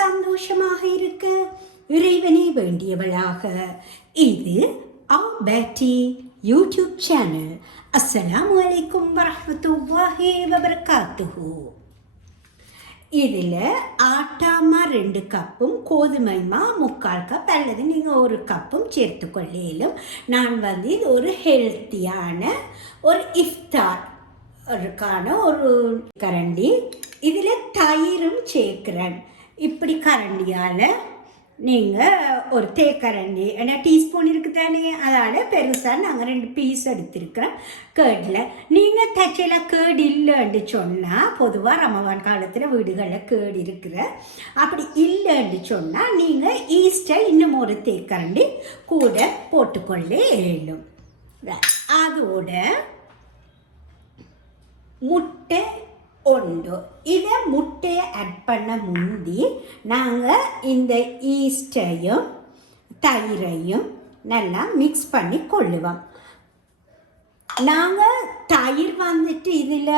சந்தோஷமாக இருக்க இறைவனை வேண்டியவளாக. இது பேட்டி யூடியூப் சேனல். அஸ்ஸலாமு அலைக்கும் வரஹ்மத்துல்லாஹி வபரகாத்துஹு. இதில் ஆட்டாமா 2 கப்பும் கோதுமைமா 3/4 கப் அல்லது நீங்கள் 1 கப்பும் சேர்த்துக்கொள்ளும். நான் இது ஒரு ஹெல்த்தியான ஒரு இஃப்தாருக்கான ஒரு கரண்டி. இதில் தயிரும் சேர்க்குறேன். இப்படி கரண்டியால் நீங்கள் ஒரு தேக்கரண்டி ஏன்னா டீஸ்பூன் இருக்குது தானே, அதால் பெருசாக நாங்கள் 2 பீஸ் எடுத்திருக்கிறோம். கேர்டில் நீங்கள் தச்சையில் கேர்டு இல்லைன்னு சொன்னால், பொதுவாக ரமவான் காலத்தில் வீடுகளில் கேர்டு இருக்கிற அப்படி இல்லைன்னு சொன்னால் நீங்கள் ஈஸ்டை இன்னும் ஒரு தேக்கரண்டி கூட போட்டுக்கொள்ள இயலும். அதோட முட்டை 1. இதை முட்டையை ஆட் பண்ண முந்தி நாங்கள் இந்த ஈஸ்டையும் தயிரையும் நல்லா மிக்ஸ் பண்ணி கொள்ளுவோம். நாங்கள் தயிர் இதில்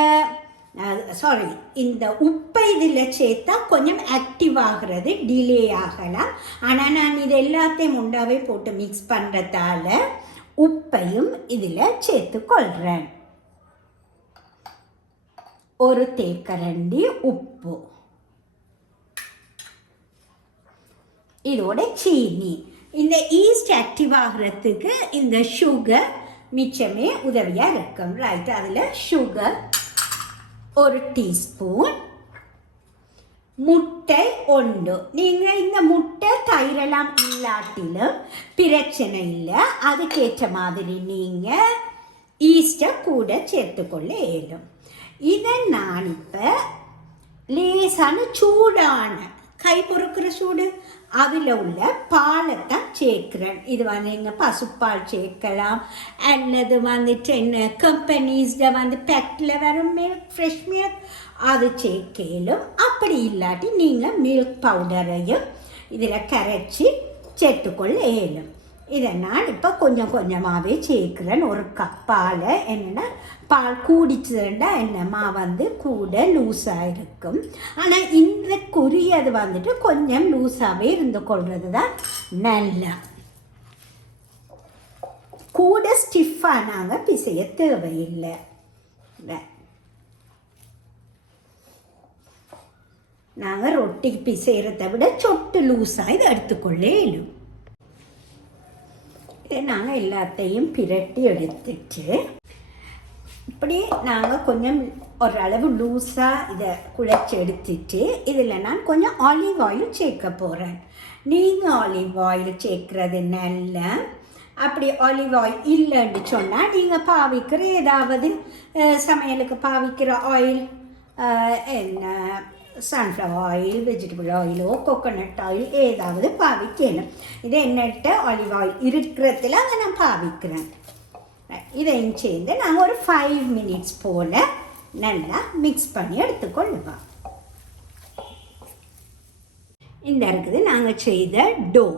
இந்த உப்பை இதில் சேர்த்தா கொஞ்சம் ஆக்டிவ் ஆகிறது டிலே ஆகலாம். ஆனால் நான் இது எல்லாத்தையும் உண்டாவே போட்டு மிக்ஸ் பண்ணுறதால உப்பையும் இதில் சேர்த்து கொள்கிறேன். 1 தேக்கரண்டி உப்பு, இதோட சீனி. இந்த ஈஸ்ட் ஆக்டிவ் ஆகிறதுக்கு இந்த சுகர் மிச்சமே உதவியாக இருக்கும். ரைட், அதில் சுகர் 1 டீஸ்பூன், முட்டை 1. நீங்கள் இந்த முட்டை தயிரெல்லாம் இல்லாட்டிலும் பிரச்சனை இல்லை. அதுக்கேற்ற மாதிரி நீங்கள் ஈஸ்டை கூட சேர்த்துக்கொள்ள இயலும். இதை நான் இப்போ லேசான சூடான கை பொறுக்கிற சூடு அதில் உள்ள பாலைத்தான் சேர்க்குறேன். இது நீங்கள் பசுப்பால் சேர்க்கலாம் அல்லது என்ன கம்பெனிஸில் பேக்கில் வரும் மில்க், ஃப்ரெஷ் மில்க் அது சேர்க்கலும். அப்படி இல்லாட்டி நீங்கள் மில்க் பவுடரையும் இதில் கரைச்சி சேர்த்துக்கொள்ள இயலும். இதை நான் இப்போ கொஞ்சம் கொஞ்சமாகவே சேர்க்குறேன். 1 கப்பால் என்னென்னா பால் கூடிச்சுன்னா என்னம்மா கூட லூஸாக இருக்கும். ஆனால் இந்த குறியது கொஞ்சம் லூஸாகவே இருந்து கொள்வது தான் நல்லா. கூட ஸ்டிஃபாக நாங்கள் பிசைய தேவையில்லை. நாங்கள் ரொட்டிக்கு பிசைகிறத விட சொட்டு லூஸாக இதை எடுத்துக்கொள்ளே இல்லை. நாங்கள் எல்லாத்தையும் பிரட்டி எடுத்துட்டு இப்படி நாங்கள் கொஞ்சம் ஓரளவு லூஸாக இதை குழைச்சி எடுத்துட்டு இதில் நான் கொஞ்சம் ஆலிவ் ஆயில் சேர்க்க போகிறேன். நீங்கள் ஆலிவ் ஆயில் சேர்க்குறது நல்ல. அப்படி ஆலிவ் ஆயில் இல்லைன்னு சொன்னால் நீங்கள் பாவிக்கிற ஏதாவது சமையலுக்கு பாவிக்கிற ஆயில் என்ன சன்ஃப்ளவர் ஆயில், வெஜிடபிள் ஆயிலோ கோகோனட் ஆயில் ஏதாவது பாவிக்கணும். இது என்னட்ட ஆலிவ் ஆயில் இருக்கிறதுல அதை நான் பாவிக்கிறேன். இதையும் சேர்ந்து நாங்கள் ஒரு 5 மினிட்ஸ் போல் நல்லா மிக்ஸ் பண்ணி எடுத்துக்கொள்ளுவோம். இந்த இருக்குது நாங்கள் செய்த டோ.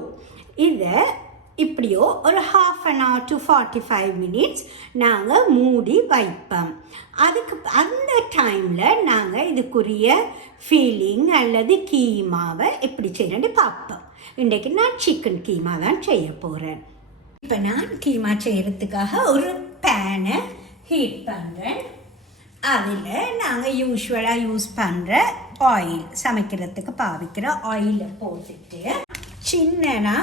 இதை இப்படியோ ஒரு 1/2 hour to 45 minutes நாங்கள் மூடி வைப்போம். அதுக்கு அந்த டைமில் நாங்கள் இதுக்குரிய ஃபீலிங் அல்லது கீமாவை எப்படி செய்யணுன்னு பார்ப்போம். இன்றைக்கு நான் சிக்கன் கீமா தான் செய்ய போகிறேன். இப்போ நான் கீமா செய்கிறதுக்காக ஒரு பேனை ஹீட் பண்ணுறேன். அதில் நாங்கள் யூஸ்வலாக யூஸ் பண்ணுற ஆயில், சமைக்கிறதுக்கு பாவிக்கிற ஆயிலை போட்டுட்டு சின்னனா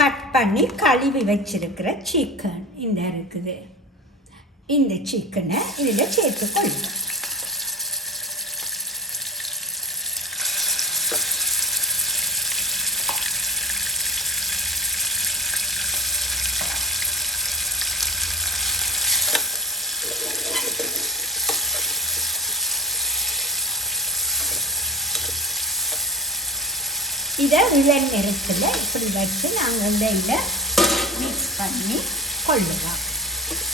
கட் பண்ணி கழுவி வச்சிருக்கிற சிக்கன் இந்த இருக்குது. இந்த சிக்கனை இதில் சேர்த்துக்கொள்ளும். இதை இளநெருப்பில் இப்படி வச்சு நாங்கள் இதில் மிக்ஸ் பண்ணி கொள்ளலாம்.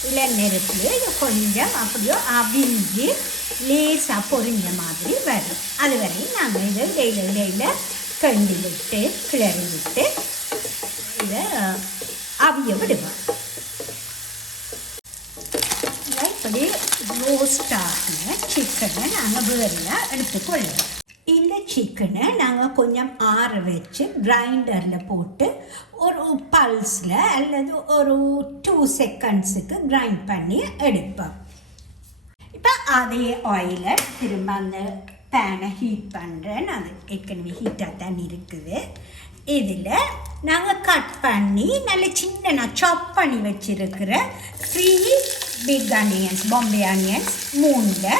இளநெருப்பில் இது கொஞ்சம் அப்படியோ அவிஞ்சு லேசாக பொரிஞ்ச மாதிரி வரும். அது வரையும் நாங்கள் இதை இடையில கண்டி விட்டு கிளறி விட்டு இதை அவிய விடுவோம். இப்படி ரோஸ்ட் ஆகின சிக்கனை நாங்கள் வேறையாக எடுத்துக்கொள்ளுவோம். இந்த சிக்கனை நாங்கள் கொஞ்சம் ஆற வச்சு கிரைண்டரில் போட்டு ஒரு பல்ஸில் அல்லது ஒரு 2 செகண்ட்ஸுக்கு கிரைண்ட் பண்ணி எடுப்போம். இப்போ அதே ஆயிலை திரும்ப அந்த பேனை ஹீட் பண்ணுறேன். அது ஏற்கனவே ஹீட்டாக தான் இருக்குது. இதில் நாங்கள் கட் பண்ணி நல்ல சின்ன சாப் பண்ணி வச்சுருக்கிற 3 பிக் ஆனியன்ஸ், பாம்பே ஆனியன்ஸ் 3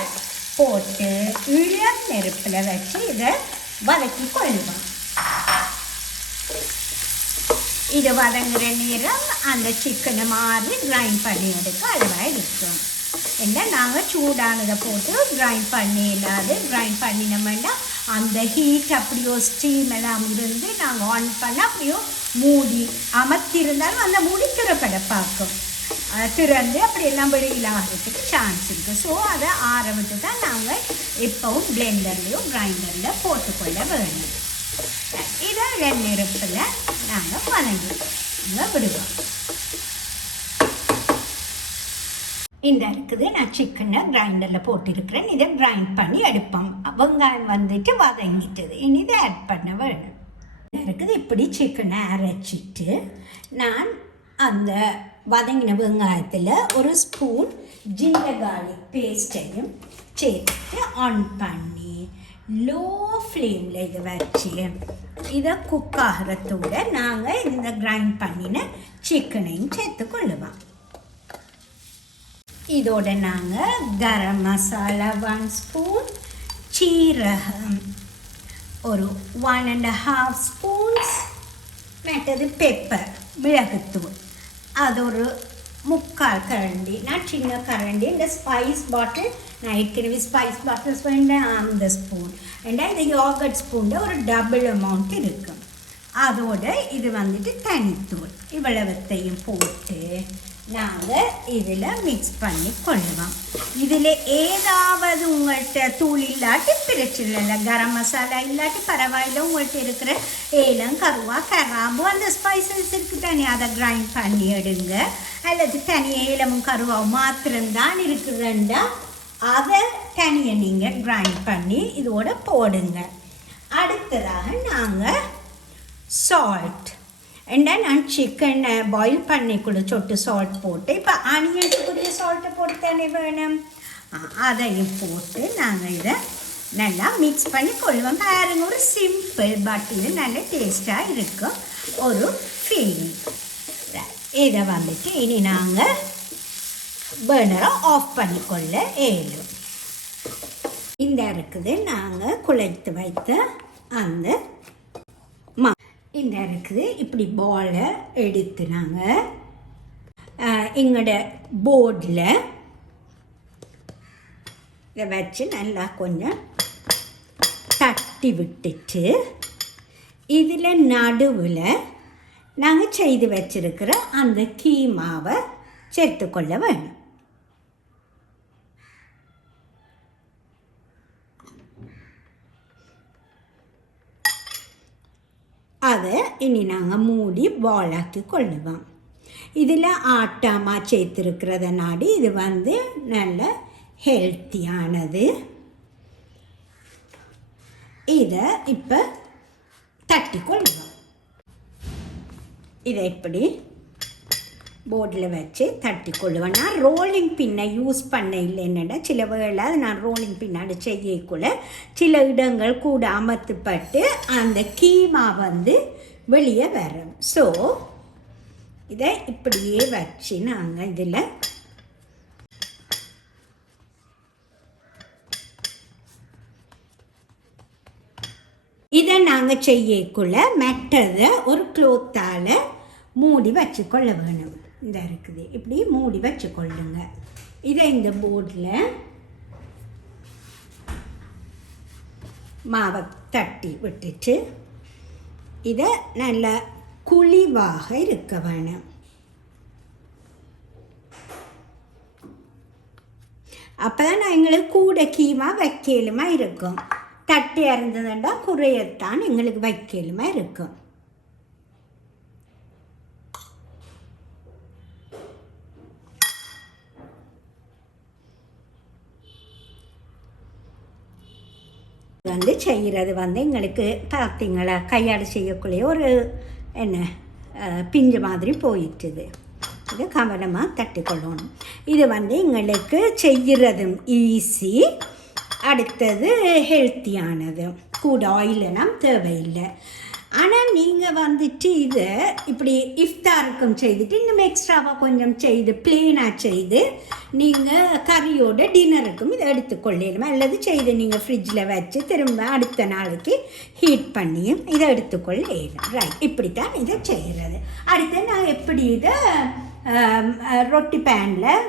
போட்டு இளம் நெருப்பில் வச்சு இதை வதக்கி கொள்ளுவோம். இது வதங்குற நேரம் அந்த சிக்கனை மாறி கிரைண்ட் பண்ணி எடுக்க அளவாக இருக்கும். ஏன்னா நாங்கள் சூடானதை போட்டு கிரைண்ட் பண்ணி இல்லாது கிரைண்ட் பண்ணினோம்னா அந்த ஹீட் அப்படியோ ஸ்டீம் எல்லாம் இருந்து நாங்கள் ஆன் பண்ண அப்படியோ மூடி அமர்த்திருந்தாலும் அந்த மூடி திறப்பட பார்க்கும். திறந்து அப்படியெல்லாம் வெளியில் ஆகிறதுக்கு சான்ஸ் இருக்குது. ஸோ அதை ஆரம்பித்து தான் நாங்கள் எப்பவும் பிளெண்டர்லேயோ கிரைண்டரில் போட்டுக்கொள்ள வேணும். இதை நெருப்பில் நாங்கள் வதங்கி விடுவோம். இந்த இருக்குது நான் சிக்கனை கிரைண்டரில் போட்டிருக்கிறேன். இதை கிரைண்ட் பண்ணி எடுப்போம். வெங்காயம் வந்துட்டு வதங்கிட்டது. இனி இதை ஆட் பண்ண வேணும். இருக்குது இப்படி சிக்கனை அரைச்சிட்டு நான் அந்த வதங்கின வெங்காயத்தில் ஒரு ஸ்பூன் ஜிஞ்சர் கார்லிக் பேஸ்ட்டையும் சேர்த்து ஆன் பண்ணி லோ ஃப்ளேமில் இதை வச்சு இதை குக் ஆகிறதோட நாங்கள் இந்த கிரைண்ட் பண்ணின சிக்கனையும் சேர்த்து கொள்ளுவோம். இதோட நாங்கள் கரம் மசாலா 1 ஸ்பூன், சீரகம் ஒரு 1½ ஸ்பூன்ஸ், மற்றது பெப்பர் மிளகுத்தூள் அது ஒரு 3/4 கரண்டி. நான் சின்ன கரண்டி இந்த ஸ்பைஸ் பாட்டில் நான் ஏற்கனவே ஸ்பைஸ் பாட்டில்ஸ் வேண்டேன் அந்த ஸ்பூன் ஏன்னா இந்த யோகர்ட் ஸ்பூனில் ஒரு டபுள் அமௌண்ட் இருக்கும். அதோட இது வந்துட்டு தனித்தூள் இவ்வளவத்தையும் போட்டு நாங்கள் இதில் மிக்ஸ் பண்ணி கொள்ளுவோம். இதில் ஏதாவது உங்கள்கிட்ட தூள் இல்லாட்டி பிரச்சனை இல்லை. கரம் மசாலா இல்லாட்டி பரவாயில்ல. உங்கள்கிட்ட இருக்கிற ஏலம், கருவா, கராம்பு அந்த ஸ்பைசஸ் இருக்குது தானே, அதை கிரைண்ட் பண்ணி எடுங்க. அல்லது தனி ஏலமும் கருவாவும் மாத்திரம்தான் இருக்குதுண்டா அதை தனியை நீங்கள் கிரைண்ட் பண்ணி இதோட போடுங்க. அடுத்ததாக நாங்கள் சால்ட் ஏண்டா நான் சிக்கனை பாயில் பண்ணிக்கூட சொட்டு சால்ட் போட்டு இப்போ ஆனியன்ஸுக்குரிய சால்ட்டை போட்டு தானே வேணும். அதையும் போட்டு நாங்கள் இதை நல்லா மிக்ஸ் பண்ணி கொள்வோம். பாருங்க, ஒரு சிம்பிள் பட் இது நல்ல டேஸ்ட்டாக இருக்கும் ஒரு ஃபீலிங். இதை வந்துட்டு இனி நாங்கள் பர்னரை ஆஃப் பண்ணிக்கொள்ள ஏழும். இந்த இருக்குது நாங்கள் குழைத்து வைத்த அந்த இந்த இருக்குது இப்படி பாலை எடுத்து நாங்கள் எங்களோட போர்டில் இதை வச்சு நல்லா கொஞ்சம் தட்டி விட்டுட்டு இதில் நடுவில் நாங்கள் செய்து வச்சிருக்கிற அந்த கீமாவை சேர்த்துக்கொள்ள வேணும். அதை இனி நாங்கள் மூடி பாலாக்கி கொள்ளுவோம். இதில் ஆட்டாமா சேர்த்துருக்கிறதுனால இது வந்து நல்ல ஹெல்த்தியானது. இதை இப்போ தட்டி கொள்ளுவோம். இதை இப்படி போர்டில் வச்சு தட்டி கொள்ளுவேன். நான் ரோலிங் பின்னை யூஸ் பண்ண இல்லைன்னா சில வேளை நான் ரோலிங் பின்னாடி செய்யக்குள்ள சில இடங்கள் கூட அமர்த்தப்பட்டு அந்த கீமா வந்து வெளியே வரும். ஸோ இதை இப்படியே வச்சு நாங்கள் இதில் இதை நாங்கள் செய்யக்குள்ள மெட்டதை ஒரு க்ளோத்தால் மூடி வச்சுக்கொள்ள வேணும். இந்த இருக்குது இப்படி மூடி வச்சுக்கொள்ளுங்க. இதை இந்த போர்டில் மாவை தட்டி விட்டுட்டு இதை நல்லா குழிவாக இருக்க வேணும். அப்போ தான் நான் எங்களுக்கு கூட கீமா வைக்கலுமா இருக்கும். தட்டி இருந்ததுண்டா குறையத்தான் எங்களுக்கு வைக்கலுமா இருக்கும். வந்து செய்கிறது வந்து எங்களுக்கு பார்த்தீங்களா கையால் செய்யக்கூடிய ஒரு என்ன பிஞ்சு மாதிரி போயிட்டுது. இது கவனமாக தட்டிக்கொள்ளணும். இது வந்து எங்களுக்கு செய்கிறதும் ஈஸி, அடுத்தது ஹெல்த்தியானது, கூட ஆயிலெல்லாம் தேவையில்லை. ஆனால் நீங்கள் வந்துட்டு இதை இப்படி இஃப்தாருக்கும் செய்துட்டு இன்னும் எக்ஸ்ட்ராவாக கொஞ்சம் செய்து ப்ளெயினாக செய்து நீங்கள் கறியோட டின்னருக்கும் இதை எடுத்துக்கொள்ளலாம். அல்லது செய்து நீங்கள் ஃப்ரிட்ஜில் வச்சு திரும்ப அடுத்த நாளைக்கு ஹீட் பண்ணியும் இதை எடுத்துக்கொள்ளலாம். ரைட், இப்படித்தான் இதை செய்கிறது. அடுத்து நான் எப்படி இதை ரொட்டி பேனில்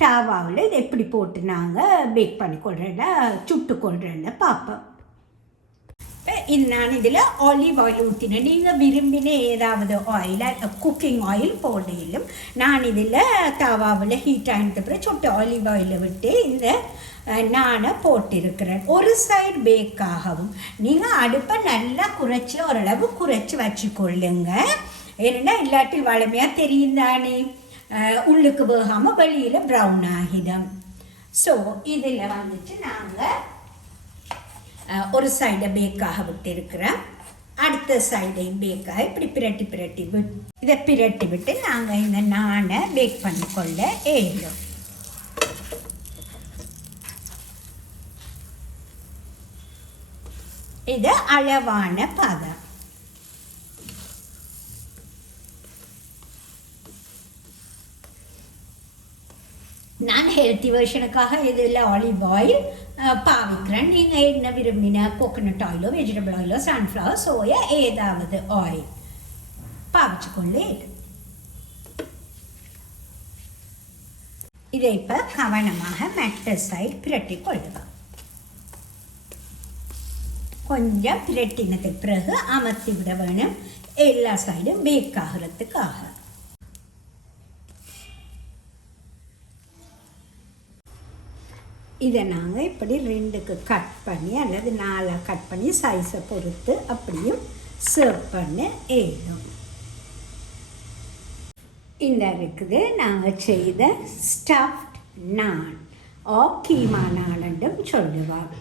டாவாவில் இதை எப்படி போட்டு நாங்கள் பேக் பண்ணி கொள்கிறேன்னா சுட்டு கொள்கிறேன்னு பார்ப்போம். நான் இதில் ஆலிவ் ஆயில் ஊற்றினேன். நீங்கள் விரும்பின ஏதாவது ஆயில் குக்கிங் ஆயில் போடையிலும் நான் இதில் தவாவில் ஹீட் ஆகிட்ட பிறகு சொட்டு ஆலிவ் ஆயிலை விட்டு இந்த நானை போட்டிருக்கிறேன். ஒரு சைடு பேக் ஆகவும் நீங்கள் அடுப்பை நல்லா குறைச்சி ஓரளவு குறைச்சி வச்சுக்கொள்ளுங்க. ஏன்னா இல்லாட்டி வளமையாக தெரியும் தானே, உள்ளுக்கு வேகாமல் வெளியில் ப்ரௌன் ஆகிடும். ஸோ இதில் வந்துட்டு நாங்கள் ஒரு சைடை பேக்காக விட்டு இருக்கிறேன், அடுத்த சைடையும் பேக்காக இப்படி பிரட்டி இதை பிரட்டி விட்டு நாங்கள் இந்த நானை பேக் பண்ணிக்கொள்ள ஏழும். இது அளவான பதம். நான் ஹெல்த்தி வெர்ஷனுக்காக இதில் ஆலிவ் ஆயில் பாவிக்கிறேன். நீங்கள் என்ன விரும்பின கோகோனட் ஆயிலோ வெஜிடபிள் ஆயிலோ சன்ஃப்ளவர் சோயா ஏதாவது ஆயில் பாவிச்சுக்கொள்ளே. இதை இப்போ கவனமாக மெட்ட சைடு பிரட்டி கொள்ளுவேன். கொஞ்சம் பிரட்டினதுக்கு பிறகு அமர்த்தி விட வேணும், எல்லா சைடும் பேக் ஆகிறதுக்காக. இதை நாங்கள் இப்படி ரெண்டுக்கு கட் பண்ணி அல்லது 4 கட் பண்ணி சைஸை பொறுத்து அப்படியும் சர்வ் பண்ண ஏழும். இந்த இருக்குது நாங்கள் செய்த ஸ்டஃப்ட் நான் கீமா நான்னும் சொல்லுவாங்க.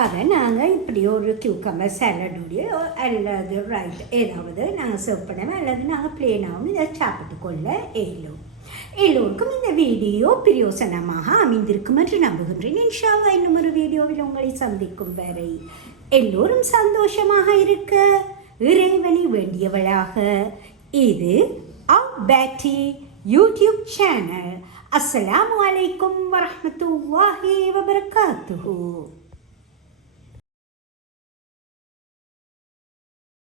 அதை நாங்கள் இப்படி ஒரு கியூக்கம்பர் சாலடுடைய அல்லது ரைட் ஏதாவது நாங்கள் சர்வ் பண்ணுவோம், அல்லது நாங்கள் பிளேனாகவும் இதை சாப்பிட்டு கொள்ள ஏழும். எல்லோருக்கும் இந்த வீடியோ பிரயோசனமாக அமைந்திருக்கும் என்று நம்புகின்றேன். இன்ஷா அல்லாஹ் இன்னும் ஒரு வீடியோவில் உங்களை சந்திக்கும் வரை எல்லோரும் சந்தோஷமாக இருக்க இறைவனை வேண்டியவளாக. இது பேட்டி யூடியூப் சேனல். அஸ்ஸலாமு அலைக்கும் வரஹ்மத்துல்லாஹி வபரகாத்துஹு.